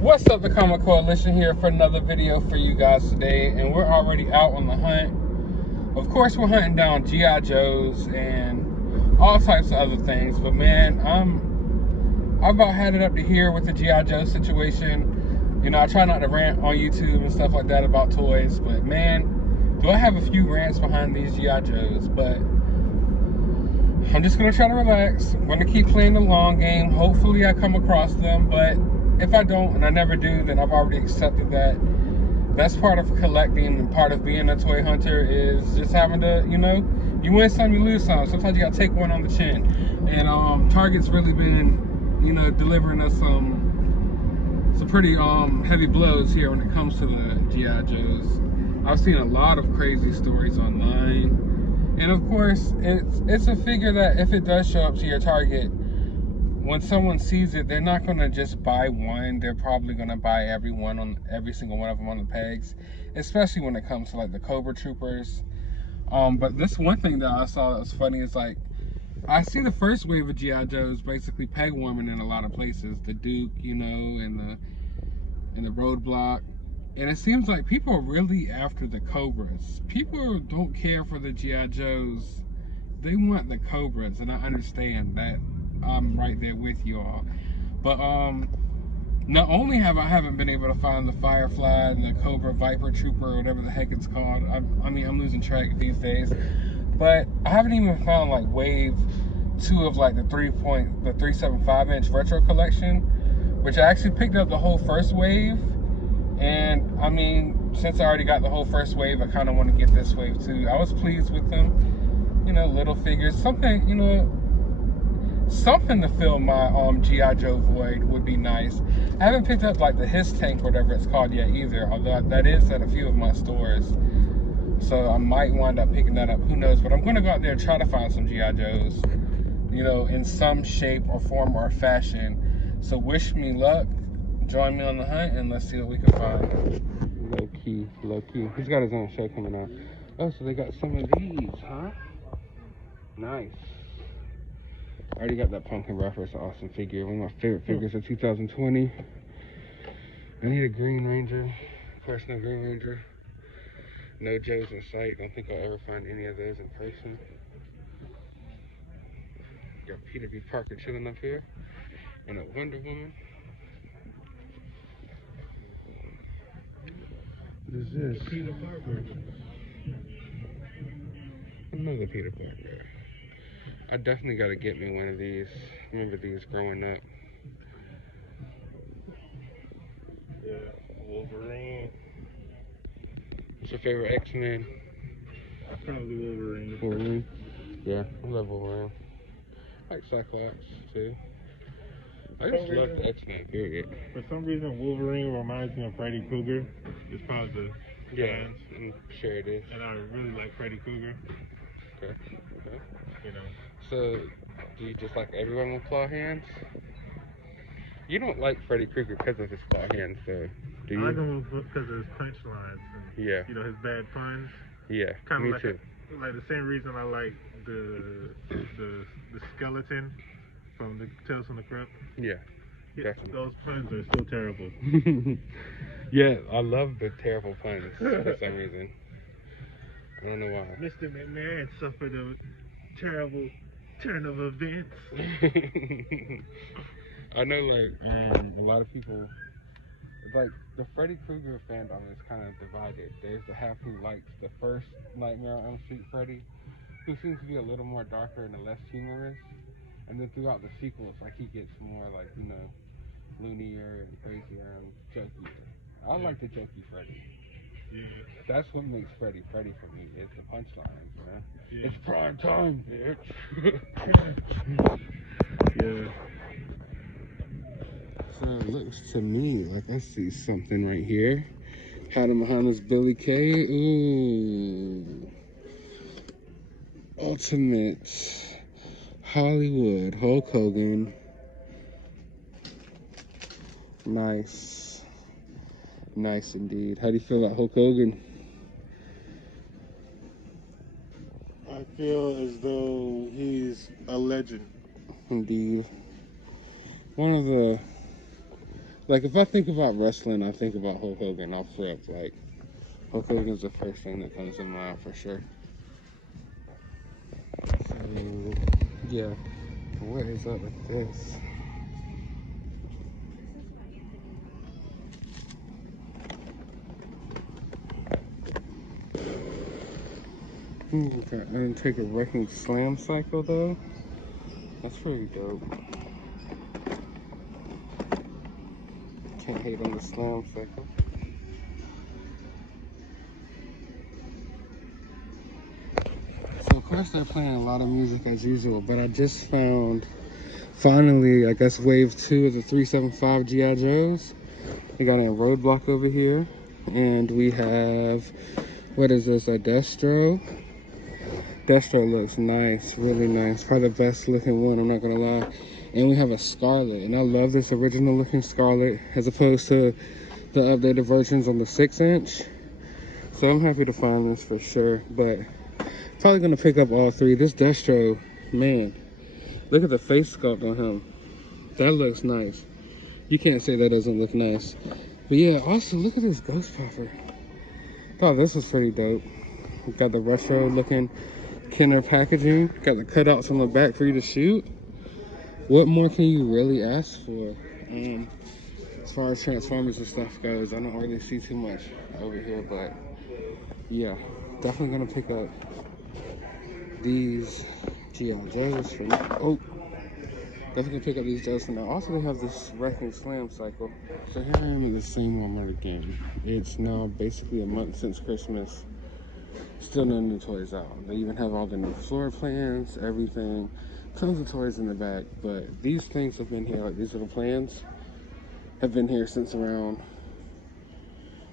What's up, the Comic Coalition here for another video for you guys today, and we're already out on the hunt. Of course, we're hunting down G.I. Joes and all types of other things, but man, I've about had it up to here with the G.I. Joe situation. You know, I try not to rant on YouTube and stuff like that about toys, but man, do I have a few rants behind these G.I. Joes, but I'm just gonna try to relax. I'm gonna keep playing the long game. Hopefully I come across them, but if I don't, and I never do, then I've already accepted that. That's part of collecting, and part of being a toy hunter is just having to, you know, you win some, you lose some. Sometimes you gotta take one on the chin. And Target's really been, you know, delivering us some pretty heavy blows here when it comes to the G.I. Joes. I've seen a lot of crazy stories online. And of course, it's a figure that if it does show up to your Target, when someone sees it, they're not gonna just buy one. They're probably gonna buy every single one of them on the pegs, especially when it comes to like the COBRA troopers. But this one thing that I saw that was funny is like, I see the first wave of G.I. Joes basically peg warming in a lot of places, the Duke, you know, and the Roadblock. And it seems like people are really after the Cobras. People don't care for the G.I. Joes. They want the Cobras, and I understand that. I'm right there with you all. But not only haven't been able to find the Firefly and the Cobra Viper Trooper or whatever the heck it's called. I mean, I'm losing track these days. But I haven't even found like wave 2 of like the 3.75 inch retro collection, which I actually picked up the whole first wave. And I mean, since I already got the whole first wave, I kind of want to get this wave too. I was pleased with them. You know, little figures, something, you know, something to fill my G.I. Joe void would be nice. I haven't picked up like the His Tank or whatever it's called yet either, although that is at a few of my stores. So I might wind up picking that up, who knows. But I'm going to go out there and try to find some G.I. Joes, you know, in some shape or form or fashion. So wish me luck, join me on the hunt, and let's see what we can find. Low key. He's got his own show coming out. Oh, so they got some of these, huh? Nice. I already got that Pumpkin Rapper. It's an awesome figure. One of my favorite figures of 2020. I need a Green Ranger. Of course, no Green Ranger. No Joes in sight. Don't think I'll ever find any of those in person. Got Peter B. Parker chilling up here. And a Wonder Woman. What is this? Peter Parker. Another Peter Parker. I definitely got to get me one of these. I remember these growing up. Yeah, Wolverine. What's your favorite X-Men? Probably Wolverine. Wolverine? Yeah, I love Wolverine. I like Cyclops, too. I just love the X-Men, period. For some reason, Wolverine reminds me of Freddy Krueger. It's probably the Yeah, I'm sure it is. And I really like Freddy Krueger. Okay. You know. So, do you just like everyone with claw hands? You don't like Freddy Krueger because of his claw hands, though, do you? I like him because of his punchlines and, yeah, you know, his bad puns. Yeah, kind of me like too. Like the same reason I like the skeleton from the Tales from the Crypt. Yeah, definitely. Those puns are so terrible. Yeah, I love the terrible puns for some reason. I don't know why. Mr. McMahon suffered a terrible turn of events. I know, like, a lot of people, like, the Freddy Krueger fandom is kind of divided. There's the half who likes the first Nightmare on Elm Street Freddy, who seems to be a little more darker and less humorous. And then throughout the sequels, like, he gets more, like, you know, loonier and crazier and jokier. I like the jokey Freddy. Yeah. That's what makes Freddy Freddy for me, is the punchlines, you know? Yeah. It's prime time, bitch. Yeah. So it looks to me like I see something right here. Hiding behind this Billy Kay. Ooh. Ultimate Hollywood Hulk Hogan. Nice. Nice indeed. How do you feel about Hulk Hogan? I feel as though he's a legend. Indeed. One of the Like, if I think about wrestling, I think about Hulk Hogan. I'll flip. Like, Hulk Hogan's the first thing that comes to mind for sure. So, yeah. What is up with this? Okay, I didn't take a wrecking slam cycle though. That's pretty dope. Can't hate on the slam cycle. So of course they're playing a lot of music as usual, but I just found, finally, I guess wave 2 of the 375 G.I. Joes. We got a Roadblock over here, and we have, what is this, a Destro? Destro looks nice, really nice. Probably the best looking one, I'm not gonna lie. And we have a Scarlet, and I love this original looking Scarlet as opposed to the updated versions on the 6-inch. So I'm happy to find this for sure, but probably gonna pick up all three. This Destro, man, look at the face sculpt on him. That looks nice. You can't say that doesn't look nice. But yeah, also look at this Ghost Puffer. Oh, this is pretty dope. We've got the retro looking Kenner packaging. Got the cutouts on the back for you to shoot. What more can you really ask for? As far as Transformers and stuff goes, I don't really see too much over here, but yeah, definitely gonna pick up these G.I. Joes for now. Oh, definitely gonna pick up these Joes for now. Also, they have this Wrecking Slam cycle. So here I am at the same Walmart again. It's now basically a month since Christmas. Still no new toys out. They even have all the new floor plans, everything. Tons of toys in the back, but these things have been here, like these little plans have been here since around,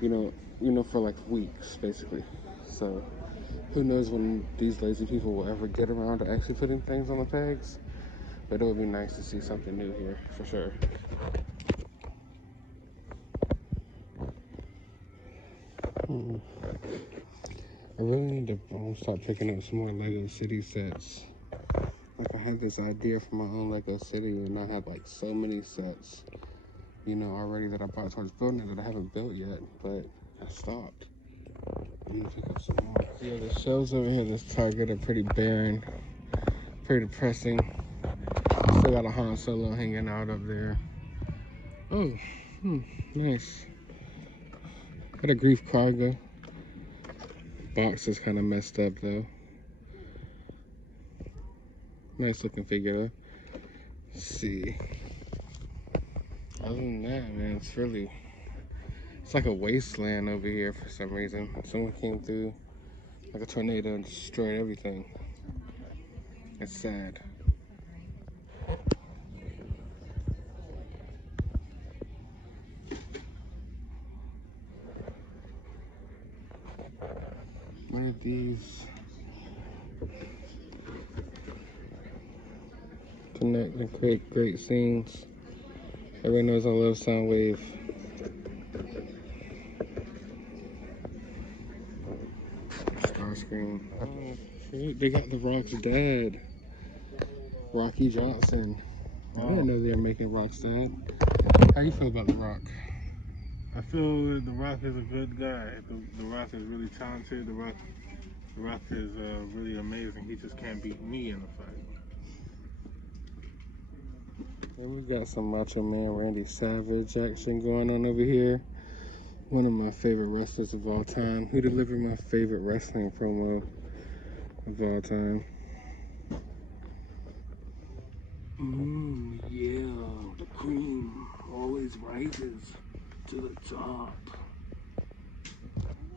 you know, for like weeks, basically. So who knows when these lazy people will ever get around to actually putting things on the pegs, but it would be nice to see something new here, for sure. I really need to start picking up some more Lego City sets. Like, I had this idea for my own Lego City, and I had like so many sets, you know, already that I bought towards building it that I haven't built yet, but I stopped. I'm gonna pick up some more. Yeah, the shelves over here at this Target are pretty barren, pretty depressing. Still got a Han Solo hanging out up there. Oh, nice. Got a Grief Cargo. Box is kind of messed up though. Nice looking figure though. Let's see. Other than that, man, it's like a wasteland over here for some reason. Someone came through like a tornado and destroyed everything. It's sad. What are these? Connect and create great scenes. Everybody knows I love Soundwave. Starscream. Oh, shoot. They got The Rock's dad, Rocky Johnson. I didn't know they were making Rock's dad. How you feel about The Rock? I feel The Rock is a good guy. The Rock is really talented. The Rock is really amazing. He just can't beat me in a fight. And we got some Macho Man Randy Savage action going on over here. One of my favorite wrestlers of all time, who delivered my favorite wrestling promo of all time. Yeah, the cream always rises to the top.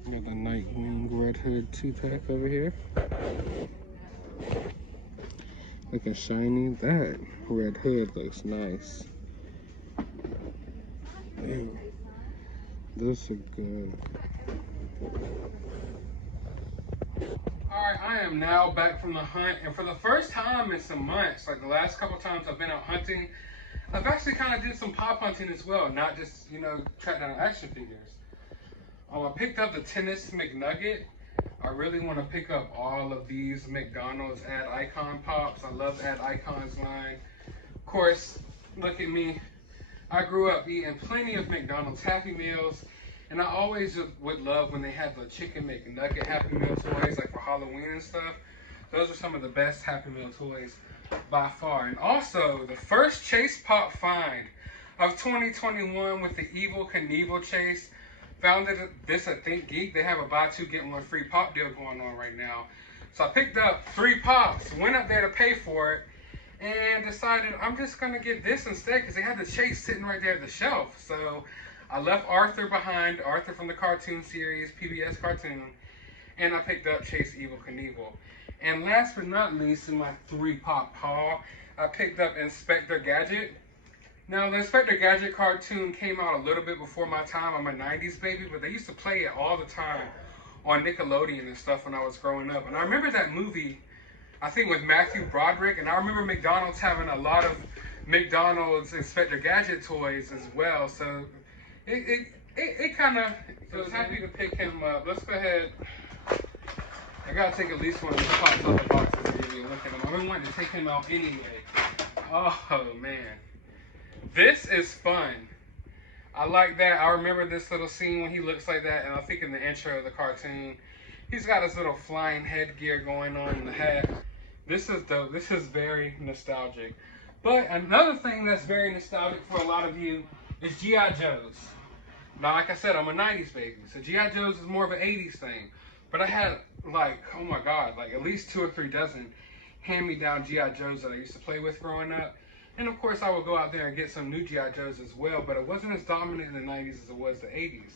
Got the Nightwing Red Hood 2-pack over here. Looking shiny. That Red Hood looks nice. Damn. Those are good. Alright, I am now back from the hunt, and for the first time in some months, like the last couple times I've been out hunting, I've actually kind of did some pop hunting as well, not just, you know, track down action figures. I picked up the Tennis McNugget. I really want to pick up all of these McDonald's Ad Icon pops. I love Ad Icon's line. Of course, look at me I grew up eating plenty of McDonald's Happy Meals, and I always would love when they had the chicken McNugget Happy Meal toys, like for Halloween and stuff. Those are some of the best Happy Meal toys by far. And also, the first Chase Pop find of 2021 with the Evel Knievel Chase. Found this at Think Geek. They have a buy two get one free pop deal going on right now. So I picked up 3 pops, went up there to pay for it, and decided I'm just gonna get this instead because they had the Chase sitting right there at the shelf. So I left Arthur behind, Arthur from the cartoon series, PBS cartoon, and I picked up Chase Evel Knievel. And last but not least, in my 3 pop haul, I picked up Inspector Gadget. Now, the Inspector Gadget cartoon came out a little bit before my time. I'm a 90s baby, but they used to play it all the time on Nickelodeon and stuff when I was growing up. And I remember that movie, I think with Matthew Broderick, and I remember McDonald's having a lot of McDonald's Inspector Gadget toys as well. So it kind of, I was happy to pick him up. Let's go ahead. I gotta take at least one of these pops out the boxes and give you a look at him. I've been wanting to take him out anyway. Oh man. This is fun. I like that. I remember this little scene when he looks like that, and I think in the intro of the cartoon, he's got his little flying headgear going on in the hat. This is dope. This is very nostalgic. But another thing that's very nostalgic for a lot of you is G.I. Joe's. Now, like I said, I'm a 90s baby, so G.I. Joe's is more of an 80s thing. But I had, like, oh my God, like at least 2 or 3 dozen hand-me-down G.I. Joe's that I used to play with growing up. And of course, I would go out there and get some new G.I. Joes as well, but it wasn't as dominant in the 90s as it was the 80s.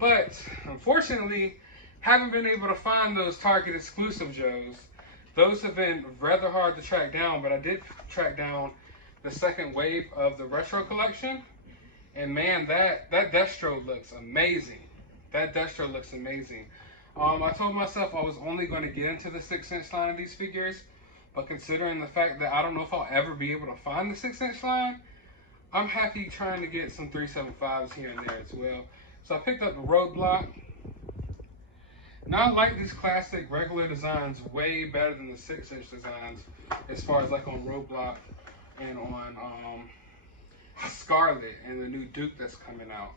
But unfortunately, haven't been able to find those Target exclusive Joes. Those have been rather hard to track down, but I did track down the second wave of the retro collection. And man, that Destro looks amazing. That Destro looks amazing. I told myself I was only going to get into the 6-inch line of these figures, but considering the fact that I don't know if I'll ever be able to find the 6-inch line, I'm happy trying to get some 375s here and there as well. So I picked up the Roadblock. Now I like these classic regular designs way better than the 6-inch designs as far as like on Roadblock and on Scarlet and the new Duke that's coming out.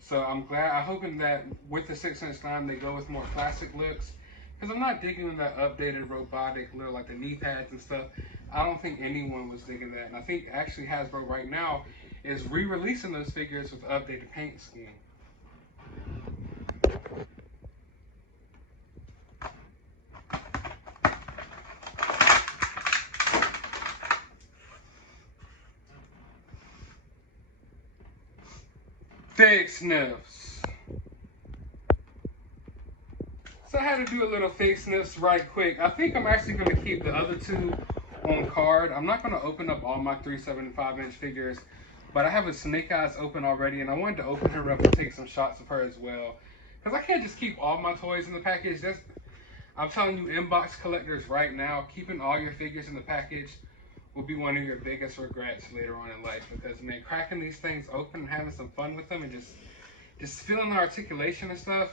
So I'm hoping that with the 6-inch line they go with more classic looks. Because I'm not digging that updated robotic, little like the knee pads and stuff. I don't think anyone was digging that. And I think actually Hasbro right now is re-releasing those figures with updated paint scheme. Fake sniffs. So I had to do a little fake sniffs right quick. I think I'm actually going to keep the other 2 on card. I'm not going to open up all my 375-inch figures, but I have a Snake Eyes open already, and I wanted to open her up and take some shots of her as well. Because I can't just keep all my toys in the package. I'm telling you, inbox collectors right now, keeping all your figures in the package will be one of your biggest regrets later on in life. Because, man, cracking these things open and having some fun with them and just feeling the articulation and stuff,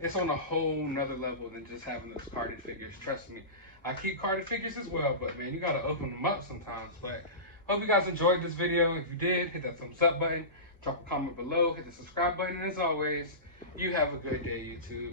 it's on a whole nother level than just having those carded figures. Trust me. I keep carded figures as well, but man, you gotta open them up sometimes. But hope you guys enjoyed this video. If you did, hit that thumbs up button, drop a comment below, hit the subscribe button, and as always, you have a good day, YouTube.